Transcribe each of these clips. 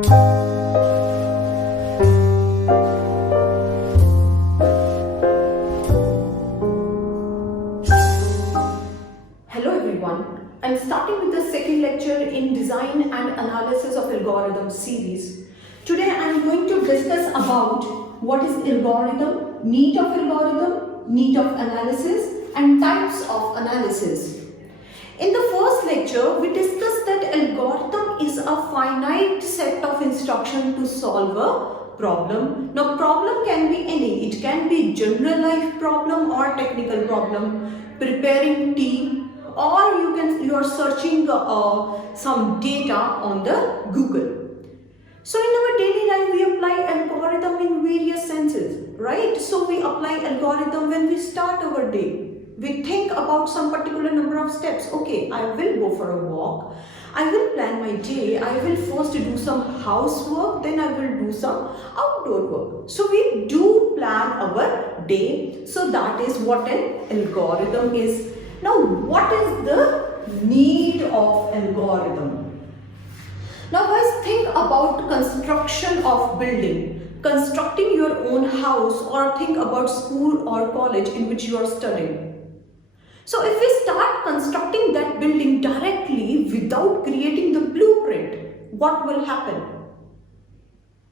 Hello everyone, I'm starting with the second lecture in Design and Analysis of Algorithms series. Today I'm going to discuss about what is algorithm, need of analysis and types of analysis. In the first lecture, we discussed that algorithm is a finite set of instructions to solve a problem. Now problem can be any, it can be general life problem or technical problem, preparing tea, or you are searching some data on the Google. So in our daily life we apply algorithm in various senses, right? So we apply algorithm when we start our day. We think about some particular number of steps. Okay, I will go for a walk. I will plan my day. I will first do some housework, then I will do some outdoor work. So we do plan our day. So that is what an algorithm is. Now, what is the need of algorithm? Now, guys, think about construction of building, constructing your own house, or think about school or college in which you are studying. So, if we start constructing that building directly without creating the blueprint, what will happen?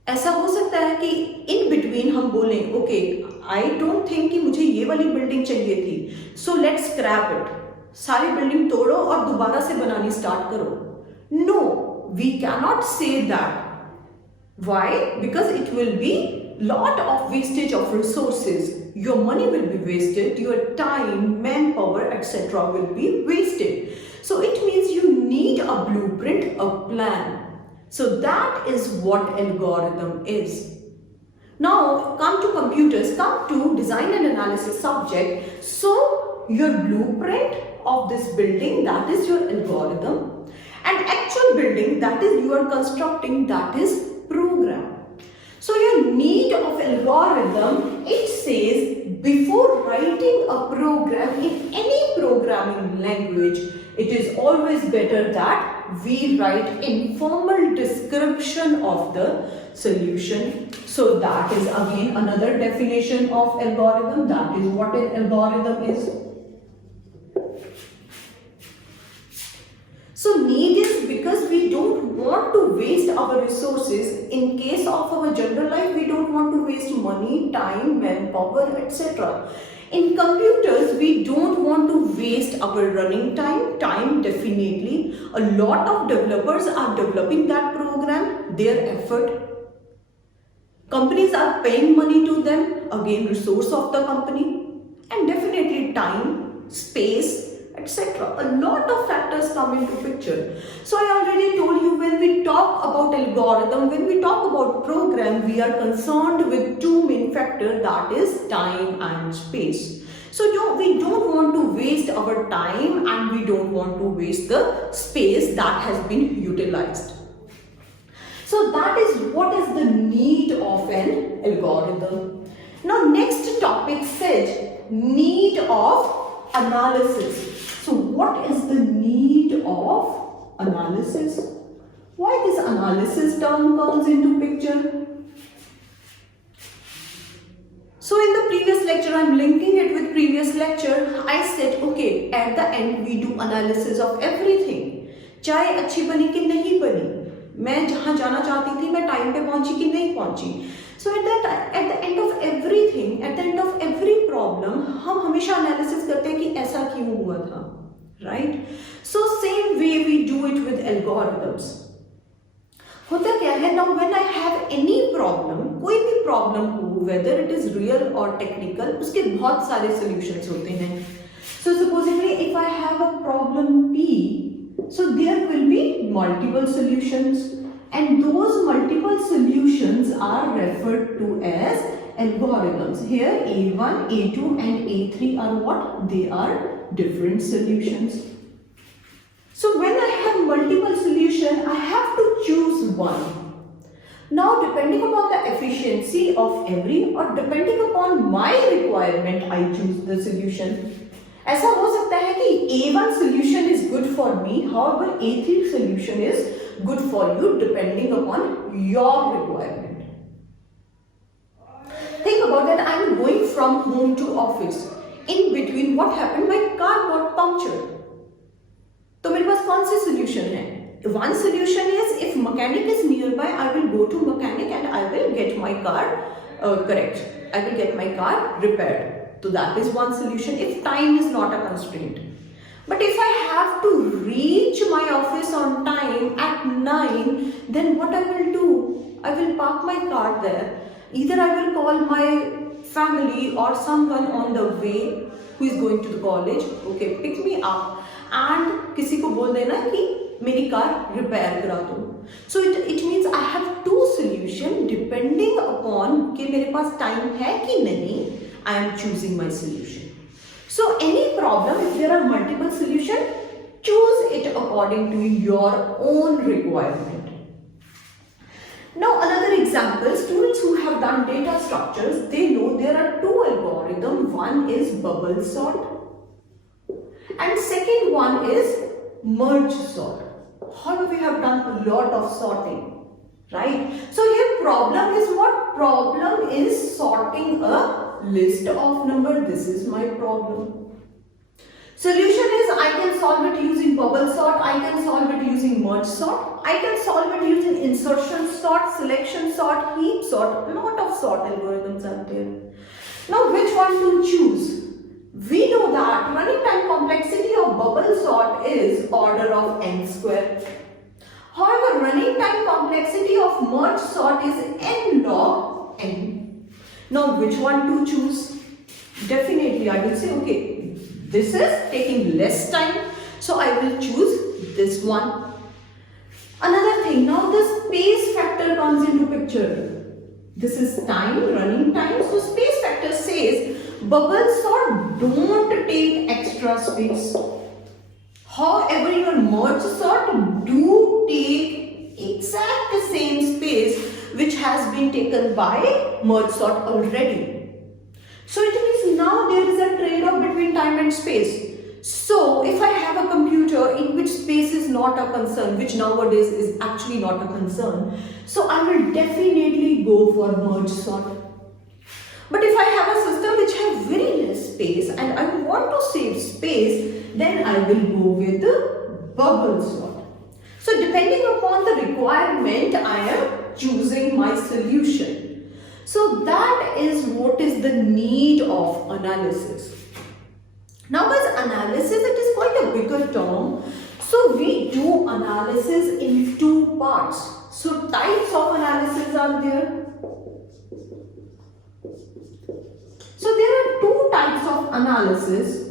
ऐसा हो सकता है कि in between हम बोलें, okay, I don't think कि मुझे ये वाली बिल्डिंग चाहिए थी, so let's scrap it. सारी बिल्डिंग तोड़ो और दोबारा से बनानी स्टार्ट करो. No, we cannot say that. Why? Because it will be lot of wastage of resources. Your money will be wasted, your time, manpower, etc. will be wasted. So it means you need a blueprint, a plan. So that is what algorithm is. Now come to computers, come to design and analysis subject. So your blueprint of this building, that is your algorithm, and actual building, that is you are constructing, that is program. So your need of algorithm, it says before writing a program in any programming language, it is always better that we write informal description of the solution. So that is again another definition of algorithm. That is what an algorithm is. So need is because we don't want to waste our resources. In case of our general life, we don't want to waste money, time, manpower, etc. In computers, we don't want to waste our running time. Time definitely. A lot of developers are developing that program, their effort. Companies are paying money to them, again resource of the company, and definitely time, space, etc. A lot of factors come into picture. So I already told you, when we talk about algorithm, when we talk about program, we are concerned with two main factors, that is time and space. So we don't want to waste our time and we don't want to waste the space that has been utilized. So that is what is the need of an algorithm. Now next topic says need of analysis. So what is the need of analysis? Why this analysis term comes into picture? So in the previous lecture, I am linking it with previous lecture. I said, okay, at the end we do analysis of everything. चाय अच्छी बनी कि नहीं बनी, मैं जहाँ जाना चाहती थी मैं टाइम पे पहुँची कि नहीं पहुँची. So at the end of everything, at the end of every problem, हम हमेशा analysis करते हैं कि ऐसा क्यों हुआ था, right? So same way we do it with algorithms. होता क्या है, now when I have any problem, कोई भी problem हो, whether it is real or technical, उसके बहुत सारे solutions होते हैं. So supposedly if I have a problem P, so there will be multiple solutions, and those multiple solutions are referred to as algorithms. Here A1, A2 and A3 are what? They are different solutions. So when I have multiple solutions, I have to choose one. Now depending upon the efficiency of every, or depending upon my requirement, I choose the solution. ऐसा हो सकता है कि A1 solution is good for me, however A3 solution is good for you depending upon your requirement. Think about that. I'm going from home to office. In between, what happened? My car got punctured. तो मेरे पास कौन सी solution है? One solution is, if mechanic is nearby, I will go to mechanic and I will get my car correct. I will get my car repaired. So that is one solution if time is not a constraint. But if I have to reach my office on time at 9, then what I will do? I will park my car there. Either I will call my family or someone on the way who is going to the college, okay, pick me up, and किसी को बोल देना कि मेरी car repair करा दो. So it means I have two solution depending upon कि मेरे पास time है कि नहीं. I am choosing my solution. So any problem, if there are multiple solutions, choose it according to your own requirement. Now another example, students who have done data structures, they know there are two algorithms. One is bubble sort and second one is merge sort. However, we have done a lot of sorting, right? So here problem is what? Problem is sorting a list of number. This is my problem. Solution is I can solve it using bubble sort, I can solve it using merge sort, I can solve it using insertion sort, selection sort, heap sort. A lot of sort algorithms are there. Now which one to choose? We know that running time complexity of bubble sort is order of n square. However, running time complexity of merge sort is n log n. Now which one to choose? Definitely I will say, okay, this is taking less time, so I will choose this one. Another thing, now the space factor comes into picture. This is time, running time. So space factor says bubble sort don't take extra space. However, your merge sort do take exact same space which has been taken by merge sort already. So it means now there is a trade-off between time and space. So if I have a computer in which space is not a concern, which nowadays is actually not a concern, so I will definitely go for merge sort. But if I have a system which has very less space and I want to save space, then I will go with the bubble sort. So depending upon the requirement, I am choosing my solution. So that is what is the need of analysis. Now as analysis, it is quite a bigger term. So we do analysis in two parts. So types of analysis are there. So there are two types of analysis.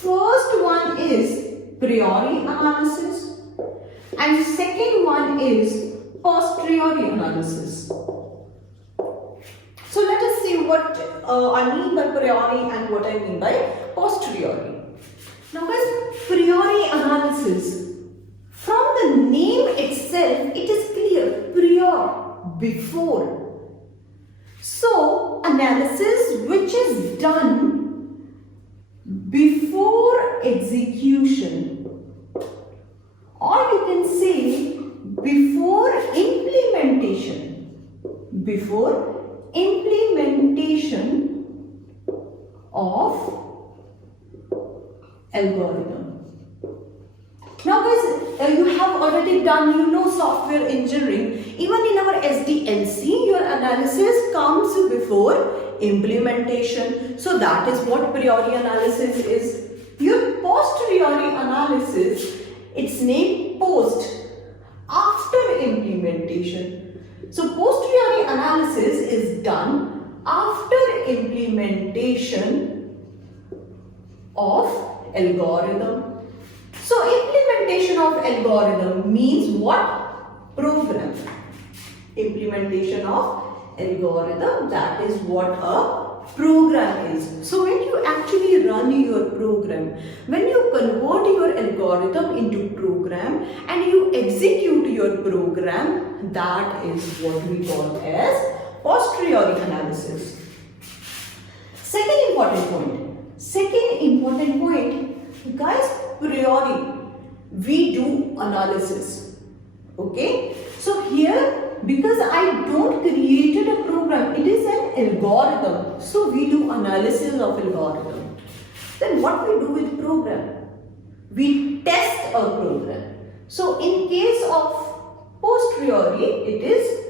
First one is priori analysis and second one is posteriori analysis. So let us see what I mean by priori and what I mean by posteriori. Now guys, priori analysis, from the name itself, it is clear, prior, before. So analysis which is done before execution, or you can say before implementation, before implementation of algorithm. Now guys, you have already done, you know, software engineering. Even in our SDLC, your analysis comes before implementation. So that is what priori analysis is. Your posteriori analysis, its name post, after implementation. So posteriori analysis is done after implementation of algorithm. So implementation of algorithm means what? Program. Implementation of algorithm, that is what a program is. So when you actually run your program, when you convert your algorithm into program and you execute your program, that is what we call as posteriori analysis. Second important point, guys, priori we do analysis. Okay, so here because I don't created a program, it is an algorithm. So we do analysis of algorithm. Then what we do with program? We test a program. So in case of posteriori, it is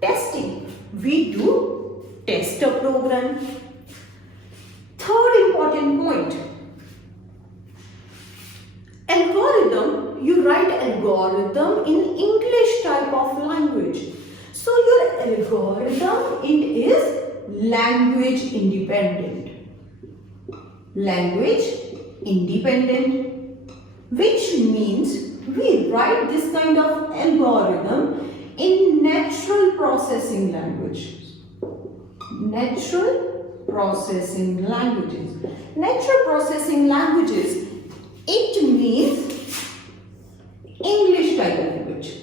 testing. We do test a program. Third important point. Algorithm, you write algorithm in English type of language. So your algorithm, it is language independent. Language independent, which means we write this kind of algorithm in natural processing languages. Natural processing languages. Natural processing languages, it means English type language.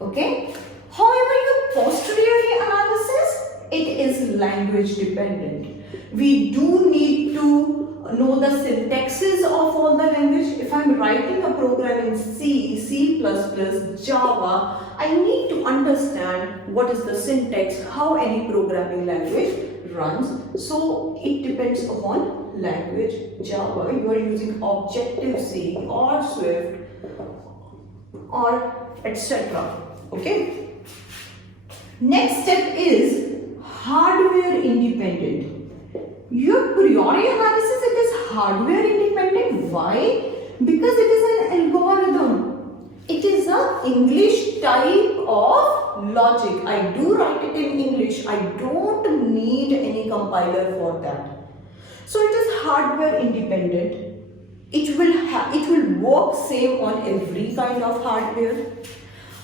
Okay? However, your posteriori analysis, it is language dependent. We do need to know the syntaxes of all the language. If I'm writing a program in C, C++, Java, I need to understand what is the syntax, how any programming language runs. So it depends upon language. Java, you are using Objective-C or Swift or etc. Okay. Next step is hardware independent. Your priori analysis, it is hardware independent. Why? Because it is an algorithm. It is an English type of logic. I do write it in English. I don't need any compiler for that. So it is hardware independent. It will work same on every kind of hardware.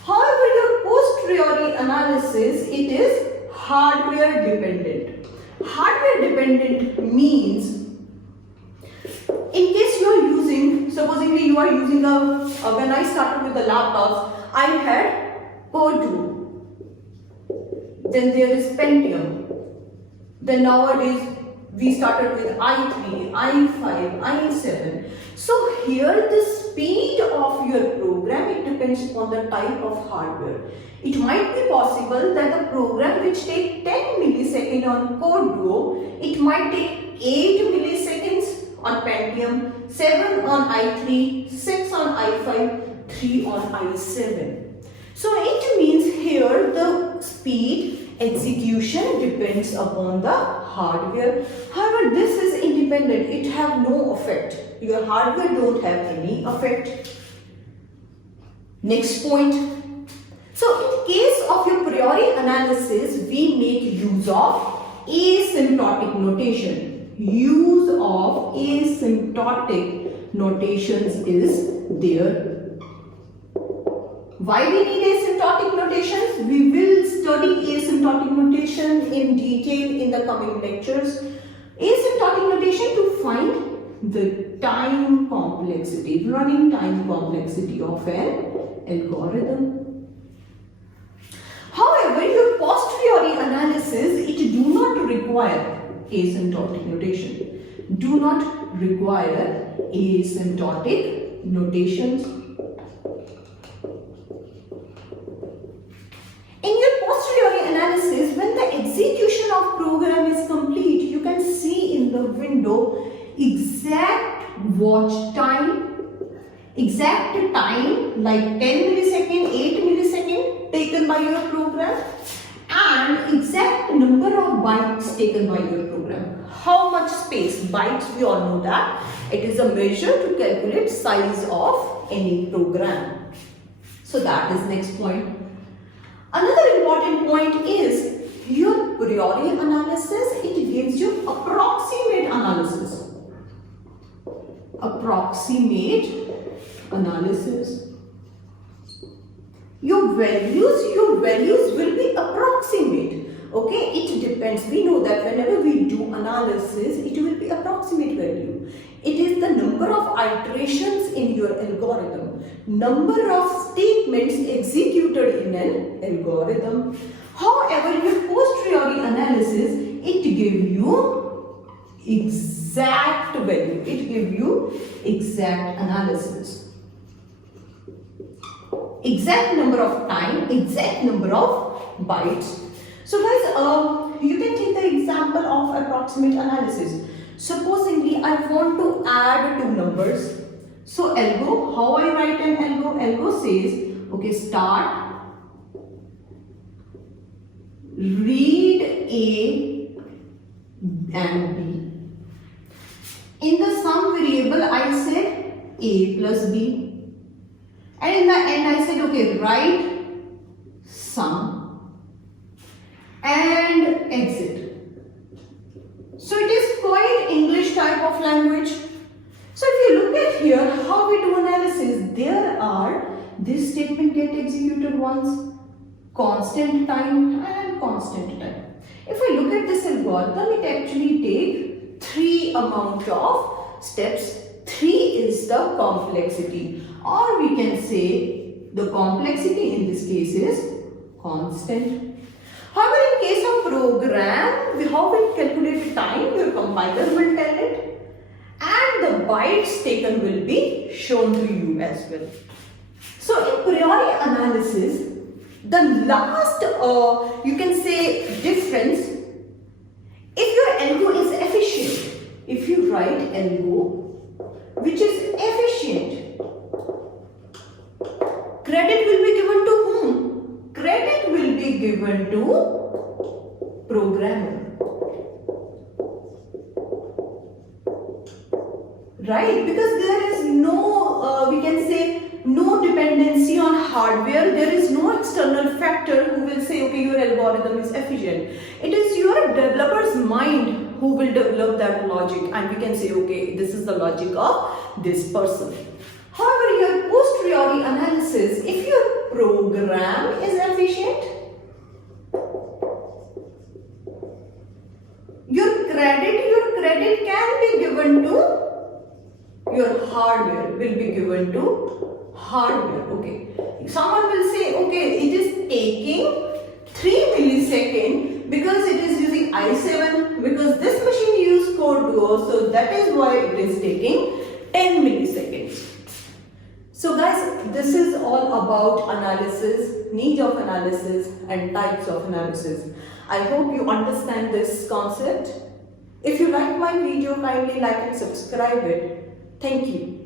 However, your posteriori analysis, it is hardware dependent. Hardware dependent means, in case you are using, supposedly you are using when I started with the laptops, I had Purdue, then there is Pentium, then nowadays we started with i3, i5, i7. So here the speed of your program, it depends on the type of hardware. It might be possible that the program which takes 10 milliseconds on Purdue, it might take 8 milliseconds on Pentium, 7 on i3, 6 on i5, 3 on i7. So it means here the speed execution depends upon the hardware. However, this is independent. It have no effect. Your hardware don't have any effect. Next point. So in case of your priori analysis, we make use of asymptotic notation. Use of asymptotic notations is there. Why we need asymptotic notations? We will study asymptotic notation in detail in the coming lectures. Asymptotic notation to find the time complexity, running time complexity of an algorithm. However, your posteriori analysis, it do not require asymptotic notation. Do not require asymptotic notations. In your posteriori analysis, when the execution of program is complete, you can see in the window exact watch time, exact time like 10 millisecond, 8 millisecond taken by your program, and exact number of bytes taken by your program. How much space? Bytes, we all know that. It is a measure to calculate size of any program. So that is next point. Another important point is your priori analysis, it gives you approximate analysis. Approximate analysis. Your values will be approximate. Okay, it depends. We know that whenever we do analysis, it will be approximate value. It is the number of iterations in your algorithm, number of statements executed in an algorithm. However, your posteriori analysis, it gives you exact value. It gives you exact analysis. exact number of time, exact number of bytes. So guys, you can take the example of approximate analysis. Supposingly, I want to add two numbers. So algo, how I write an algo? Algo says, okay, start, read A and B. In the sum variable, I said A plus B. And in the end, I said, okay, write sum and exit. So it is quite English type of language. So if you look at here, how we do analysis, there are this statement get executed once, constant time and constant time. If I look at this algorithm, it actually takes 3 amount of steps. 3 is the complexity, or we can say the complexity in this case is constant. However, in case of program, how we calculate the time, your compiler will tell it, and the bytes taken will be shown to you as well. So in priori analysis, the last you can say difference, if your algo is efficient, if you write algo which is efficient, credit will be given to whom? Credit will be given to programmer. Right? Because there is no, we can say, no dependency on hardware. There is no external factor who will say, okay, your algorithm is efficient. It is your developer's mind who will develop that logic, and we can say, okay, this is the logic of this person. However, your posteriori analysis, if your program is efficient, your credit can be given to your hardware, will be given to hardware. Okay, someone will say, okay, it is taking 3 milliseconds because it is using i7, because this machine used Core Duo, so that is why it is taking 10 milliseconds. So guys, this is all about analysis, need of analysis and types of analysis. I hope you understand this concept. If you like my video, kindly like and subscribe it. Thank you.